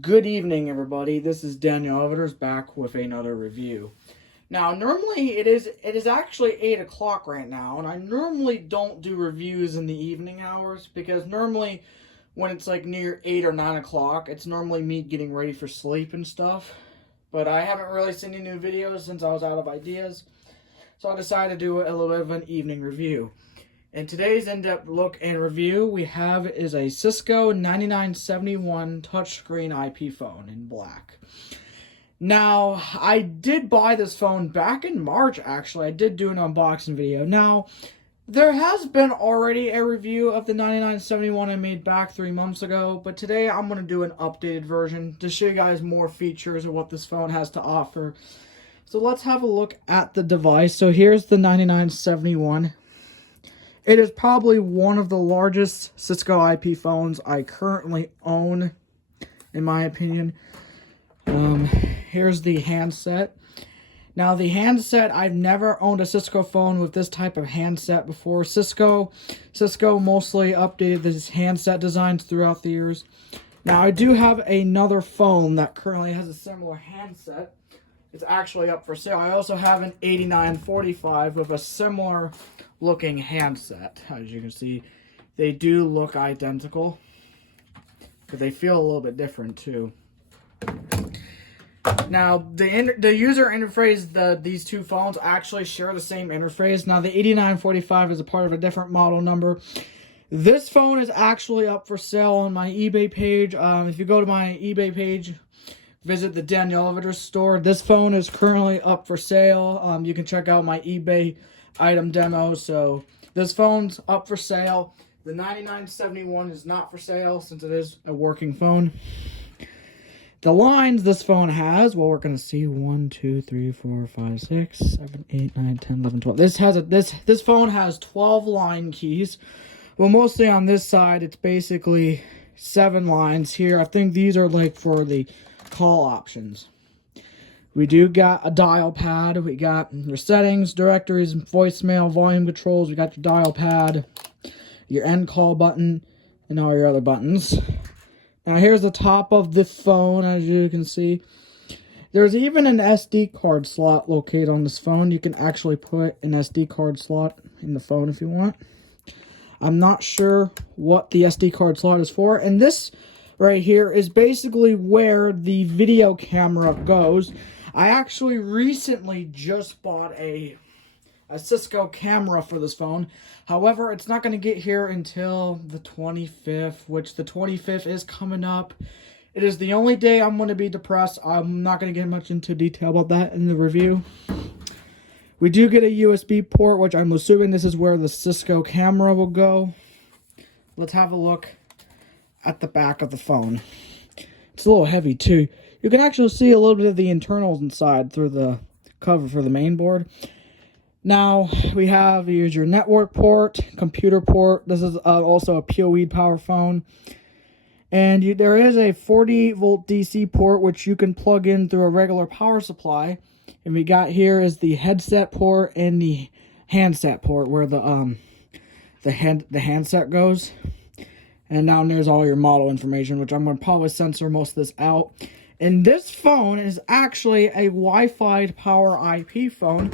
Good evening, everybody. This is Daniel Eviters back with another review. Now, normally it is actually 8 o'clock right now, and I normally don't do reviews in the evening hours because normally when it's like near 8 or 9 o'clock, it's normally me getting ready for sleep and stuff. But I haven't really seen any new videos since I was out of ideas, so I decided to do a little bit of an evening review. In today's in-depth look and review we have is a Cisco 9971 touchscreen IP phone in black. Now, I did buy this phone back in March, actually. I did do an unboxing video. Now, there has been already a review of the 9971 I made back 3 months ago, but today I'm going to do an updated version to show you guys more features of what this phone has to offer. So let's have a look at the device. So here's the 9971. It is probably one of the largest Cisco IP phones I currently own, in my opinion. Here's the handset. Now, the handset, I've never owned a Cisco phone with this type of handset before. Cisco mostly updated this handset designs throughout the years. Now, I do have another phone that currently has a similar handset. It's actually up for sale. I also have an 8945 with a similar looking handset. As you can see, they do look identical, but they feel a little bit different too. Now, the user interface, these two phones actually share the same interface. Now, the 8945 is a part of a different model number. This phone is actually up for sale on my eBay page. If you go to my eBay page, visit the Daniel Eviters store. This phone is currently up for sale. You can check out my eBay item demo. So this phone's up for sale. The 9971 is not for sale since it is a working phone. The lines this phone has, well, we're going to see 1, 2, 3, 4, 5, 6, 7, 8, 9, 10, 11, 12. This phone has 12 line keys. Well, mostly on this side, it's basically 7 lines here. I think these are like for the call options. We do got a dial pad. We got your settings, directories, voicemail, volume controls. We got your dial pad, your end call button, and all your other buttons. Now here's the top of the phone, as you can see. There's even an SD card slot located on this phone. You can actually put an SD card slot in the phone if you want. I'm not sure what the SD card slot is for. And this right here is basically where the video camera goes. I actually recently just bought a Cisco camera for this phone. However, it's not going to get here until the 25th, which the 25th is coming up. It is the only day I'm going to be depressed. I'm not going to get much into detail about that in the review. We do get a USB port, which I'm assuming this is where the Cisco camera will go. Let's have a look at the back of the phone. It's a little heavy too. You can actually see a little bit of the internals inside through the cover for the main board. Now, we have your network port, computer port. This is also a PoE power phone. And there is a 40-volt DC port, which you can plug in through a regular power supply. And we got here is the headset port and the handset port, where the handset goes. And down there's all your model information, which I'm going to probably censor most of this out. And this phone is actually a Wi-Fi power IP phone.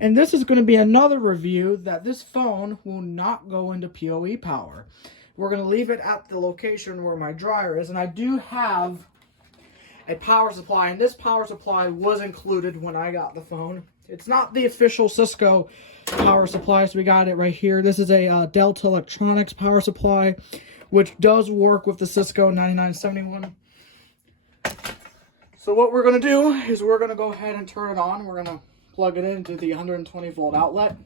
And this is going to be another review that this phone will not go into PoE power. We're going to leave it at the location where my dryer is. And I do have a power supply. And this power supply was included when I got the phone. It's not the official Cisco power supply, so we got it right here. This is a Delta Electronics power supply, which does work with the Cisco 9971. So what we're going to do is we're going to go ahead and turn it on. We're going to plug it into the 120 volt outlet.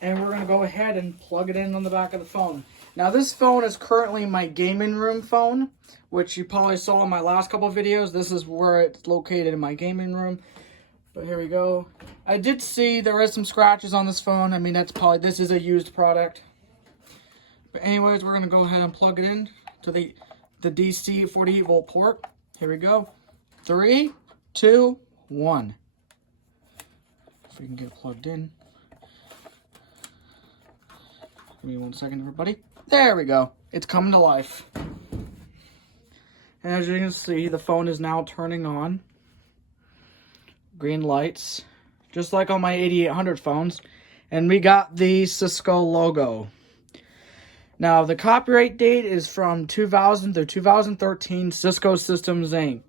And we're going to go ahead and plug it in on the back of the phone. Now, this phone is currently my gaming room phone, which you probably saw in my last couple of videos. This is where it's located in my gaming room. But here we go. I did see there is some scratches on this phone. I mean, this is a used product. But anyways, we're going to go ahead and plug it in to the DC 48 volt port. Here we go. 3, 2, 1. If we can get it plugged in. Give me 1 second, everybody. There we go. It's coming to life. And as you can see, the phone is now turning on. Green lights. Just like on my 8800 phones. And we got the Cisco logo. Now, the copyright date is from 2000 to 2013, Cisco Systems, Inc.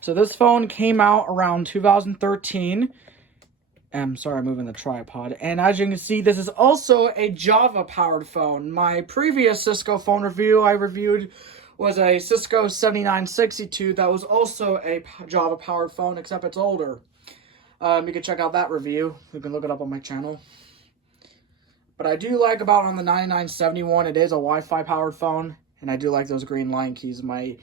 So this phone came out around 2013. I'm sorry, I'm moving the tripod. And as you can see, this is also a Java-powered phone. My previous Cisco phone review I reviewed was a Cisco 7962 that was also a Java-powered phone, except it's older. You can check out that review. You can look it up on my channel. But I do like about on the 9971, it is a Wi-Fi powered phone. And I do like those green line keys. My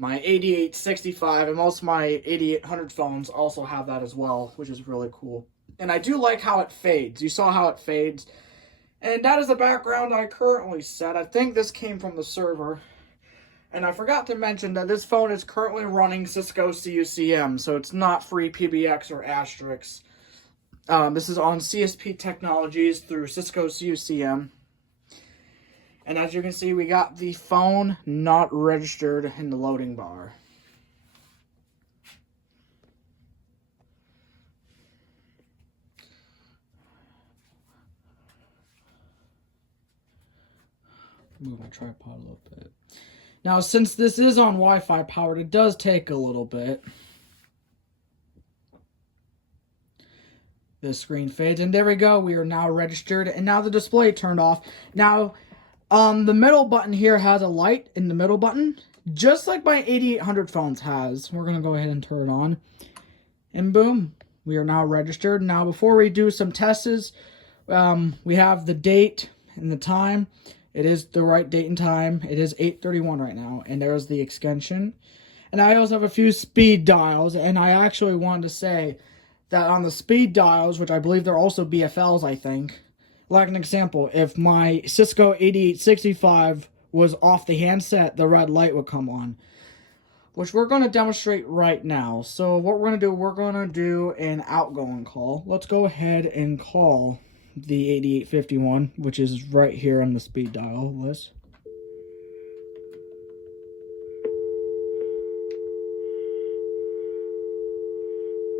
8865 and most of my 8800 phones also have that as well, which is really cool. And I do like how it fades. You saw how it fades. And that is the background I currently set. I think this came from the server. And I forgot to mention that this phone is currently running Cisco CUCM, so it's not free PBX or Asterisk. This is on CSP Technologies through Cisco CUCM. And as you can see, we got the phone not registered in the loading bar. Move my tripod a little bit. Now, since this is on Wi-Fi powered, it does take a little bit. The screen fades, and there we go. We are now registered, and now the display turned off. Now, the middle button here has a light in the middle button, just like my 8800 phones has. We're going to go ahead and turn it on, and boom, we are now registered. Now, before we do some tests, we have the date and the time. It is the right date and time. It is 8:31 right now, and there's the extension. And I also have a few speed dials, and I actually wanted to say that on the speed dials, which I believe they're also BFLs, I think, like an example, if my Cisco 8865 was off the handset, the red light would come on, which we're going to demonstrate right now. So what we're going to do, we're going to do an outgoing call. Let's go ahead and call the 8851, which is right here on the speed dial list.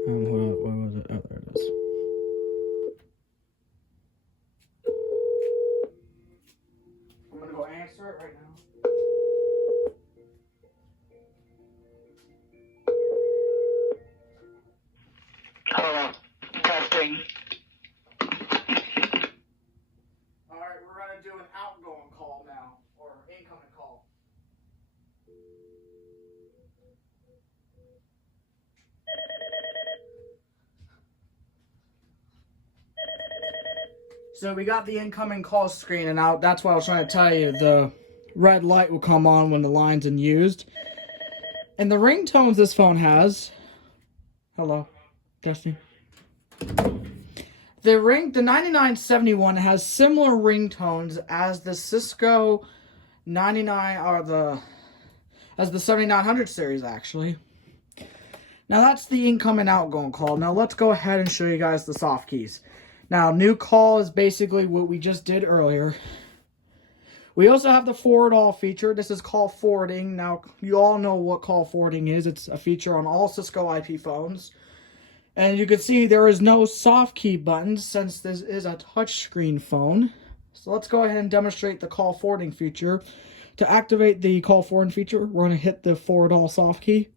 What was it? Oh, there it is. I'm gonna go answer it right now. Hello. Testing. Alright, we're gonna do an outgoing call now, or incoming call. So we got the incoming call screen, and now that's what I was trying to tell you. The red light will come on when the line's in used. And the ringtones this phone has. Hello, testing. The 9971 has similar ringtones as the Cisco 99 or as the 7900 series actually. Now that's the incoming and outgoing call. Now let's go ahead and show you guys the soft keys. Now, new call is basically what we just did earlier. We also have the forward all feature. This is call forwarding. Now, you all know what call forwarding is. It's a feature on all Cisco IP phones. And you can see there is no soft key buttons since this is a touchscreen phone. So let's go ahead and demonstrate the call forwarding feature. To activate the call forwarding feature, we're going to hit the forward all soft key.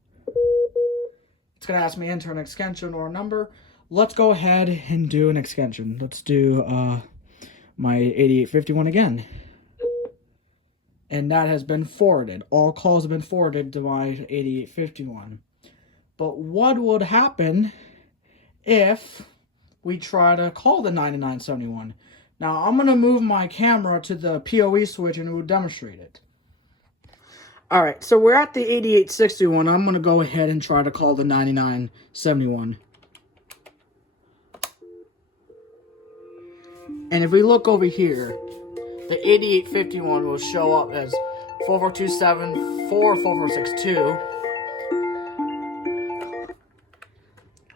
It's going to ask me to enter an extension or a number. Let's go ahead and do an extension. Let's do my 8851 again. And that has been forwarded. All calls have been forwarded to my 8851. But what would happen if we try to call the 9971? Now, I'm going to move my camera to the PoE switch and it will demonstrate it. Alright, so we're at the 8861. I'm going to go ahead and try to call the 9971. And if we look over here, the 8851 will show up as 4427 4462.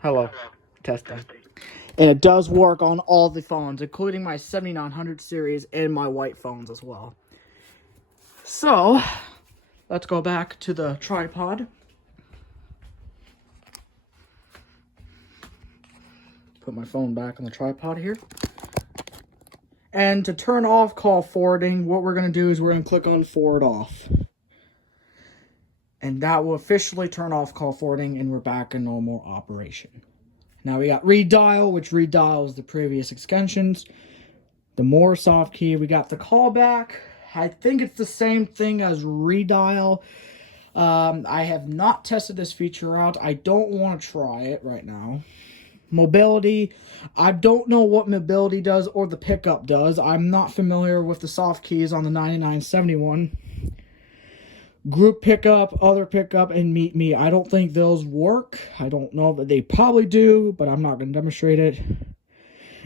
Hello. Testing. And it does work on all the phones, including my 7900 series and my white phones as well. So, let's go back to the tripod. Put my phone back on the tripod here. And to turn off call forwarding, what we're going to do is we're going to click on forward off. And that will officially turn off call forwarding, and we're back in normal operation. Now we got redial, which redials the previous extensions. The more soft key, we got the callback. I think it's the same thing as redial. I have not tested this feature out. I don't want to try it right now. Mobility, I don't know what mobility does or the pickup does. I'm not familiar with the soft keys on the 9971. Group pickup, other pickup, and meet me. I don't think those work. I don't know, but they probably do, but I'm not going to demonstrate it.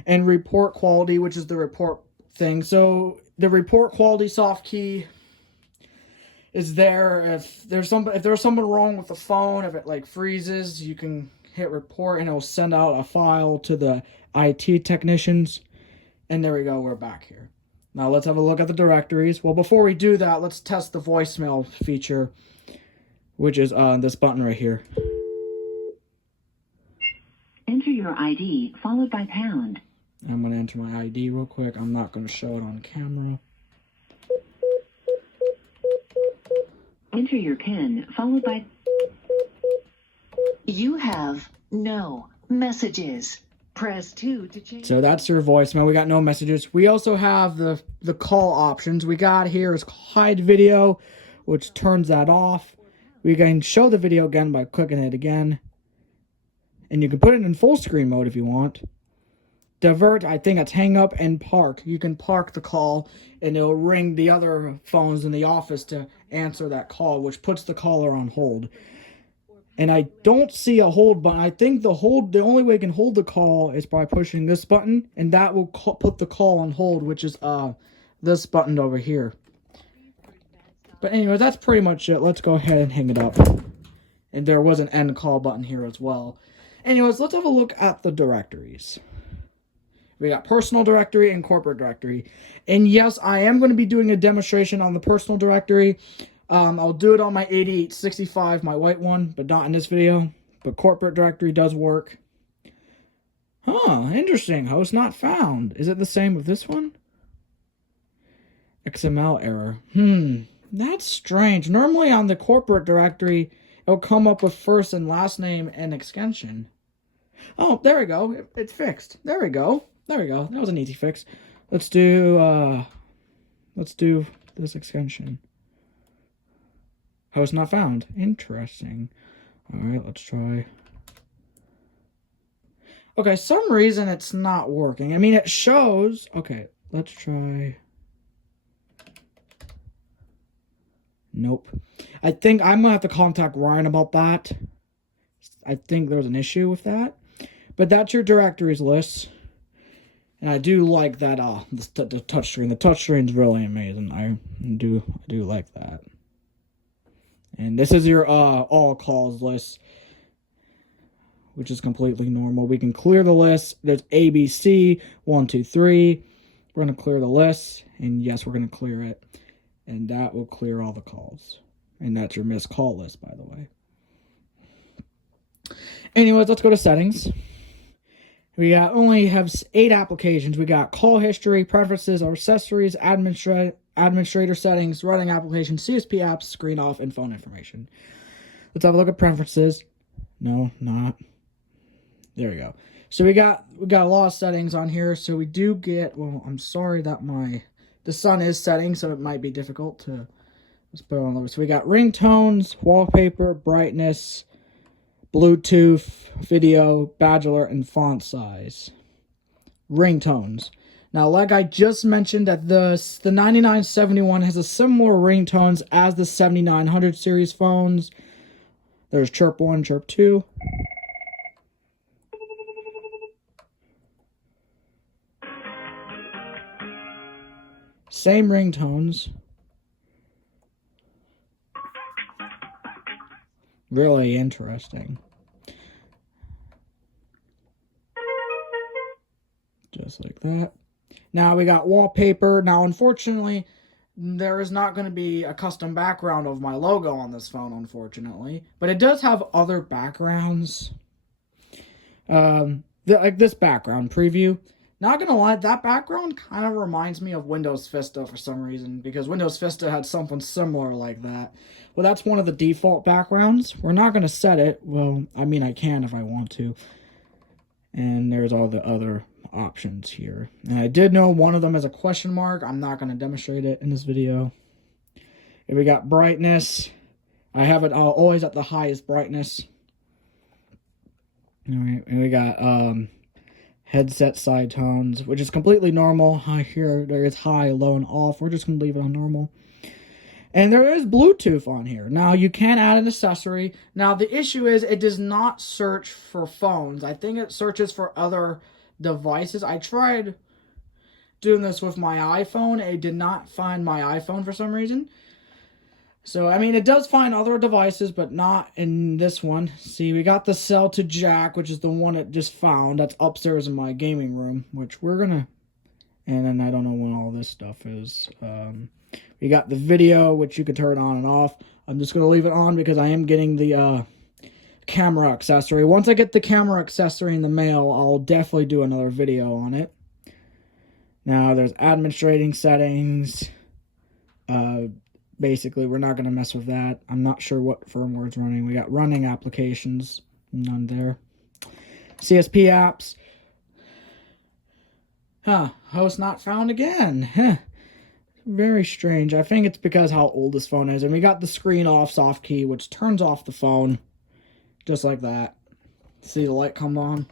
And report quality, which is the report thing. So the report quality soft key is there if there's something wrong with the phone. If it like freezes, you can hit report and it'll send out a file to the IT technicians. And there we go, we're back here. Now let's have a look at the directories. Well, before we do that, let's test the voicemail feature, which is this button right here. Enter your ID followed by pound. I'm going to enter my ID real quick. I'm not going to show it on camera. Enter your PIN followed by... You have no messages. Press 2 to change. So that's your voicemail. We got no messages. We also have the call options. We got here is hide video, which turns that off. We can show the video again by clicking it again. And you can put it in full screen mode if you want. Divert, I think it's hang up and park. You can park the call and it'll ring the other phones in the office to answer that call, which puts the caller on hold. And I don't see a hold button. I think the only way you can hold the call is by pushing this button, and that will put the call on hold, which is this button over here. But anyway, that's pretty much it. Let's go ahead and hang it up. And there was an end call button here as well. Anyways, let's have a look at the directories. We got personal directory and corporate directory. And yes, I am going to be doing a demonstration on the personal directory. I'll do it on my 8865, my white one, but not in this video. But corporate directory does work. Huh, interesting. Host not found. Is it the same with this one? XML error. That's strange. Normally on the corporate directory, it'll come up with first and last name and extension. Oh, there we go. It's fixed. There we go. There we go. That was an easy fix. Let's do this extension. Host not found. Interesting. Alright, let's try. Okay, some reason it's not working. I mean, it shows. Okay, let's try. Nope. I think I'm going to have to contact Ryan about that. I think there's an issue with that. But that's your directories list. And I do like that, the touchscreen. The touchscreen's really amazing. I do like that. And this is your all calls list, which is completely normal. We can clear the list. There's ABC, 1, 2, 3. We're going to clear the list. And yes, we're going to clear it. And that will clear all the calls. And that's your missed call list, by the way. Anyways, let's go to settings. We only have 8 applications. We got call history, preferences, accessories, administrator settings, running applications, CSP apps, screen off, and phone information. Let's have a look at preferences. No, not. There we go. So we got a lot of settings on here. So we do get, well, I'm sorry that the sun is setting, so it might be difficult to, let's put it on lower. So we got ringtones, wallpaper, brightness, Bluetooth, video, badge alert, and font size. Ringtones. Now, like I just mentioned, that the 9971 has a similar ringtones as the 7900 series phones. There's chirp 1, chirp 2. Same ringtones. Really interesting. Just like that. Now we got wallpaper. Now, unfortunately, there is not going to be a custom background of my logo on this phone, unfortunately. But it does have other backgrounds. Like this background preview. Not going to lie, that background kind of reminds me of Windows Vista for some reason. Because Windows Vista had something similar like that. Well, that's one of the default backgrounds. We're not going to set it. Well, I mean, I can if I want to. And there's all the other options here. And I did know one of them is a question mark. I'm not going to demonstrate it in this video. And we got brightness. I have it always at the highest brightness. Alright, and we got headset side tones, which is completely normal. Here, there is high, low, and off. We're just going to leave it on normal. And there is Bluetooth on here. Now, you can add an accessory. Now, the issue is it does not search for phones. I think it searches for other devices. I tried doing this with my iPhone. It did not find my iPhone for some reason. So, I mean, it does find other devices, but not in this one. See, we got the cell to jack, which is the one it just found. That's upstairs in my gaming room, which we're going to... And then I don't know when all this stuff is. We got the video, which you can turn on and off. I'm just going to leave it on because I am getting the camera accessory. Once I get the camera accessory in the mail, I'll definitely do another video on it. Now, there's administrating settings. Basically, we're not going to mess with that. I'm not sure what firmware is running. We got running applications. None there. CSP apps. Host not found again. Very strange. I think it's because how old this phone is. And we got the screen off soft key, which turns off the phone. Just like that. See the light come on?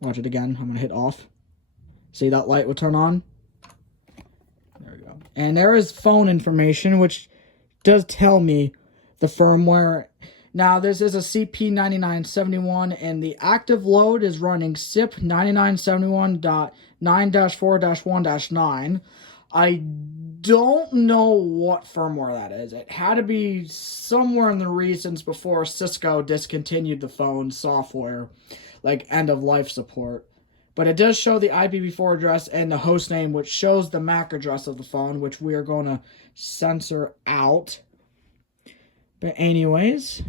Watch it again. I'm going to hit off. See that light will turn on? There we go. And there is phone information, which does tell me the firmware. Now, this is a CP-9971, and the active load is running CP-9971.9-4-1-9. I don't know what firmware that is. It had to be somewhere in the recents before Cisco discontinued the phone software, like end-of-life support. But it does show the IPv4 address and the host name, which shows the MAC address of the phone, which we are going to censor out. But anyways...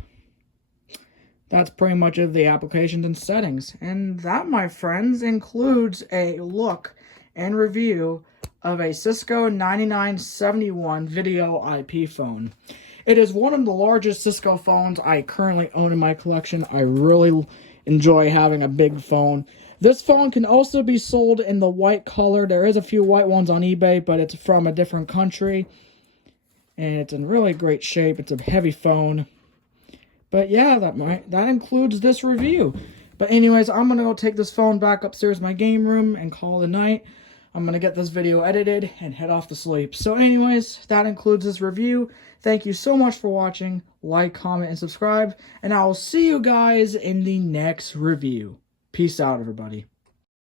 That's pretty much of the applications and settings. And that, my friends, includes a look and review of a Cisco 9971 video IP phone. It is one of the largest Cisco phones I currently own in my collection. I really enjoy having a big phone. This phone can also be sold in the white color. There is a few white ones on eBay, but it's from a different country. And it's in really great shape. It's a heavy phone. But yeah, that includes this review. But anyways, I'm going to go take this phone back upstairs in my game room and call it a night. I'm going to get this video edited and head off to sleep. So anyways, that includes this review. Thank you so much for watching. Like, comment, and subscribe. And I will see you guys in the next review. Peace out, everybody.